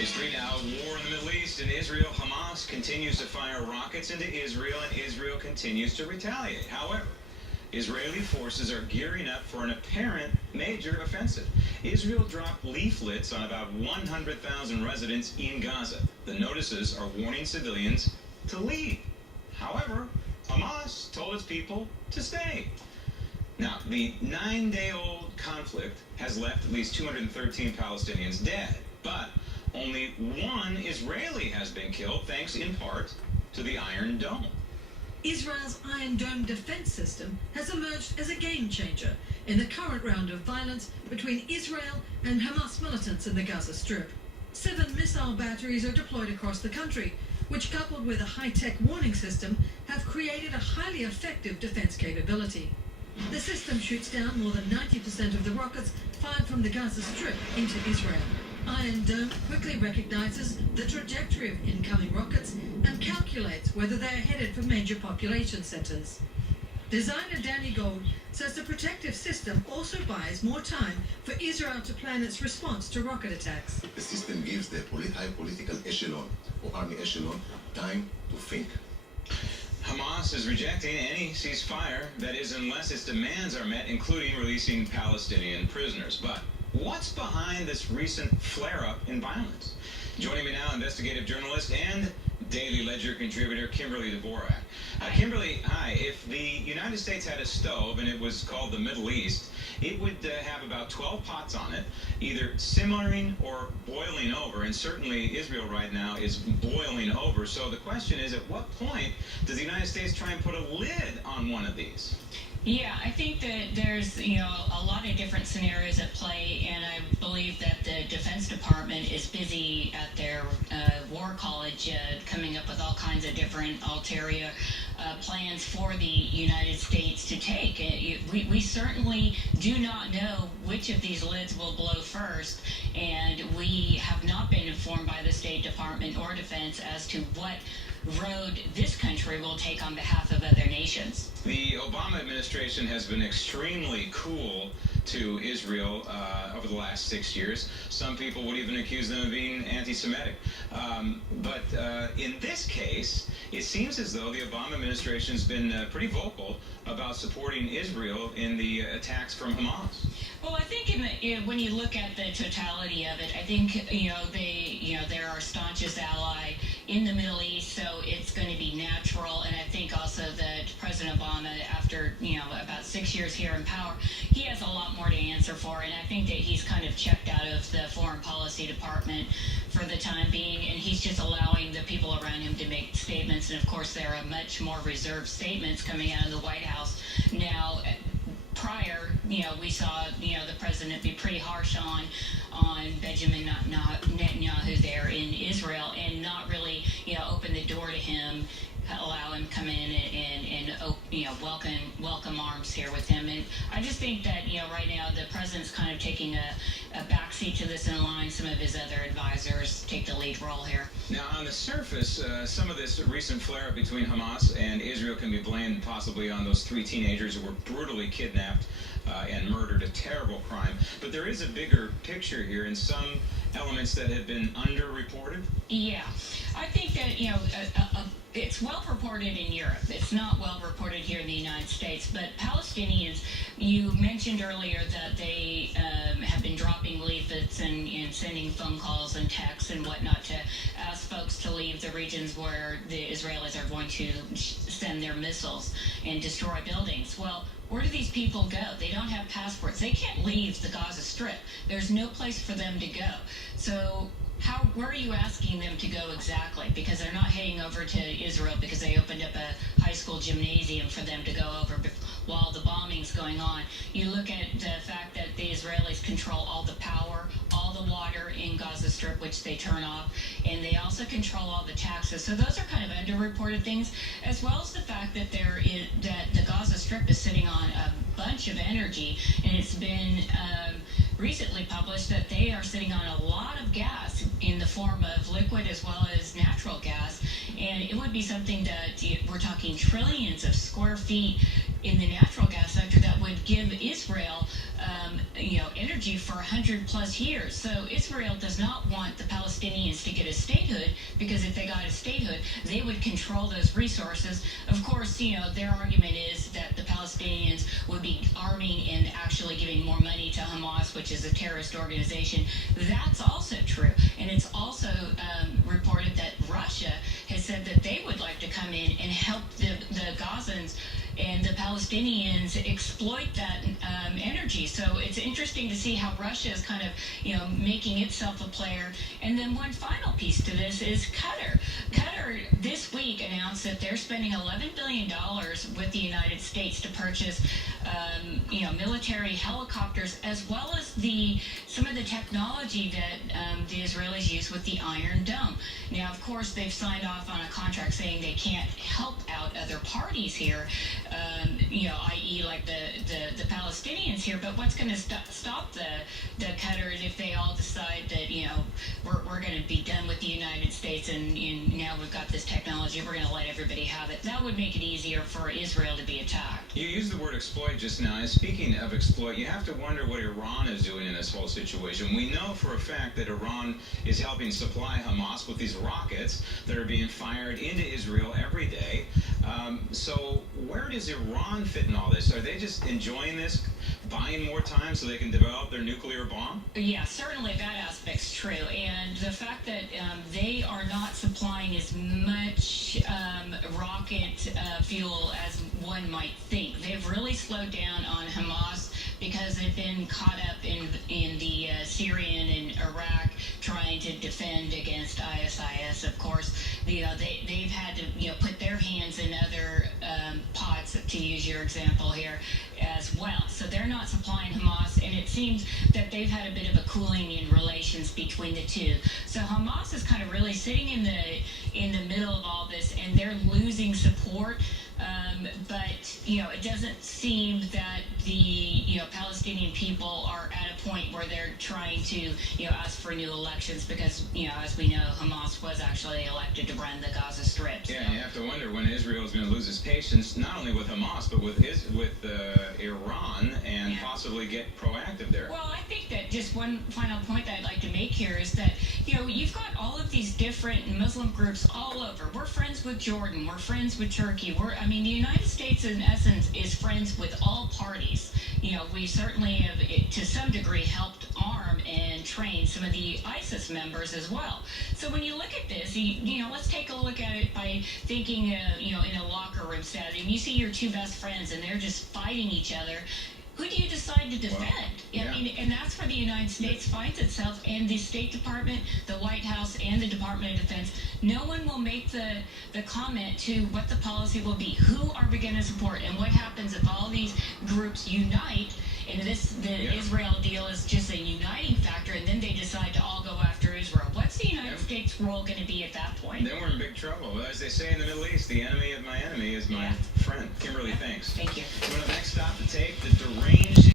Phase 3 now, war in the Middle East. In Israel, Hamas continues to fire rockets into Israel, and Israel continues to retaliate. However, Israeli forces are gearing up for an apparent major offensive. Israel dropped leaflets on about 100,000 residents in Gaza. The notices are warning civilians to leave. However, Hamas told its people to stay. Now, the 9-day-old conflict has left at least 213 Palestinians dead, but only one Israeli has been killed, thanks in part to the Iron Dome. Israel's Iron Dome defense system has emerged as a game changer in the current round of violence between Israel and Hamas militants in the Gaza Strip. 7 missile batteries are deployed across the country, which, coupled with a high-tech warning system, have created a highly effective defense capability. The system shoots down more than 90% of the rockets fired from the Gaza Strip into Israel. Iron Dome quickly recognizes the trajectory of incoming rockets and calculates whether they are headed for major population centers. Designer Danny Gold says the protective system also buys more time for Israel to plan its response to rocket attacks. The system gives the high political echelon or army echelon time to think. Hamas is rejecting any ceasefire, that is, unless its demands are met, including releasing Palestinian prisoners. But what's behind this recent flare-up in violence? Joining me now, investigative journalist and Daily Ledger contributor Kimberly Dvorak. Kimberly, hi. If the United States had a stove and it was called the Middle East, it would have about 12 pots on it, either simmering or boiling over, and certainly Israel right now is boiling over. So the question is, at what point does the United States try and put a lid on one of these? Yeah, I think that there's, a lot of different scenarios at play, and I believe that the Defense Department is busy at their War College coming up with all kinds of different ulterior plans for the United States to take. We certainly do not know which of these lids will blow first, and we have not been informed by the State Department or Defense as to what road this country will take on behalf of other nations. The Obama administration has been extremely cool to Israel over the last 6 years. Some people would even accuse them of being anti-Semitic. But in this case, it seems as though the Obama administration has been pretty vocal about supporting Israel in the attacks from Hamas. Well, I think when you look at the totality of it, I think they're our staunchest ally in the Middle East, so it's going to be natural. And I think also that President Obama, after about 6 years here in power, he has a lot more to answer for, and I think that he's kind of checked out of the Foreign Policy Department for the time being, and he's just allowing the people around him to make statements. And of course, there are much more reserved statements coming out of the White House now. Prior, we saw, the president be pretty harsh on Benjamin Netanyahu there in Israel, and not really, open the door to him, allow him to come in and welcome arms here with him. And I just think that, right now the president's kind of taking a backseat to this and allowing some of his other advisors take the lead role here. Now, on the surface, some of this recent flare-up between Hamas and Israel can be blamed possibly on those 3 teenagers who were brutally kidnapped and murdered, a terrible crime. But there is a bigger picture here and some elements that have been underreported. Yeah, I think that, it's well reported in Europe. It's not well reported here in the United States. But Palestinians, you mentioned earlier that they have been dropping leaflets and sending phone calls and texts and whatnot to ask folks to leave the regions where the Israelis are going to send their missiles and destroy buildings. Well, where do these people go? They don't have passports. They can't leave the Gaza Strip. There's no place for them to go. So where are you asking them to go exactly? Because they're not heading over to Israel because they opened up a high school gymnasium for them to go over while the bombing's going on. You look at the fact that the Israelis control all the power, all the water in Gaza Strip, which they turn off, and they also control all the taxes. So those are kind of underreported things, as well as the fact that that the Gaza Strip is sitting on a bunch of energy, and it's been recently published that they are sitting on a lot of gas in the form of liquid as well as natural gas, and it would be something that we're talking trillions of square feet in the natural gas sector that would give Israel energy for 100 plus years. So Israel does not want the Palestinians to get a statehood, because if they got a statehood, they would control those resources. Of course, their argument is that the Palestinians would be arming and actually giving more money to Hamas, which is a terrorist organization. That's also true. And it's also reported that Russia has said that they would like to come in and help the Gazans and the Palestinians exploit that energy. So it's interesting to see how Russia is kind of, making itself a player. And then one final piece to this is Qatar. Qatar this week announced that they're spending $11 billion with the United States to purchase, military helicopters, as well as some of the technology that the Israelis use with the Iron Dome. Now, of course, they've signed off on a contract saying they can't help out other parties here, i.e. like the Palestinians here. But what's going to stop the Qatars if they all decide that, we're going to be done with the United States and now we've got this technology, we're going to let everybody have it? That would make it easier for Israel to be attacked. You used the word exploit just now. And speaking of exploit, you have to wonder what Iran is doing in this whole situation. We know for a fact that Iran is helping supply Hamas with these rockets that are being fired into Israel every day. So where does Iran fit in all this? Are they just enjoying this, buying more time so they can develop their nuclear bomb? Yeah, certainly that aspect's true. And the fact that they are not supplying as much rocket fuel as one might think. They've really slowed down on Hamas because they've been caught up in the Syrian and Iraq trying to defend against ISIS. Of course, they've had to put their hands in other pots, to use your example here, as well. So they're not supplying Hamas, and it seems that they've had a bit of a cooling in relations between the two. So Hamas is kind of really sitting in the middle of all this, and they're losing support. But it doesn't seem that the Palestinian people are at a point where they're trying to ask for new elections, because as we know, Hamas was actually elected to run the Gaza Strip. Yeah, and you have to wonder when Israel is going to lose its patience, not only with Hamas but with Iran, and possibly get proactive there. Well, I think that just one final point that I'd like to make here is that you've got all of these different Muslim groups all over. We're friends with Jordan. We're friends with Turkey. The United States, in essence, is friends with all parties. We certainly have, to some degree, helped arm and train some of the ISIS members as well. So when you look at this, let's take a look at it by thinking, in a locker room setting. You see your two best friends, and they're just fighting each other. Who do you decide to defend? I mean, and that's where the United States finds itself, and the State Department, the White House, and the Department of Defense. No one will make the comment to what the policy will be. Who are we going to support? And what happens if all these groups unite, and the Israel deal is just a uniting factor, and then they decide to all go after Israel? What's the United States role going to be at that point? Then we're in big trouble. As they say in the Middle East, the enemy of my enemy is my friend. Kimberly, thanks. Thank you. We're going to the next stop to take, the deranged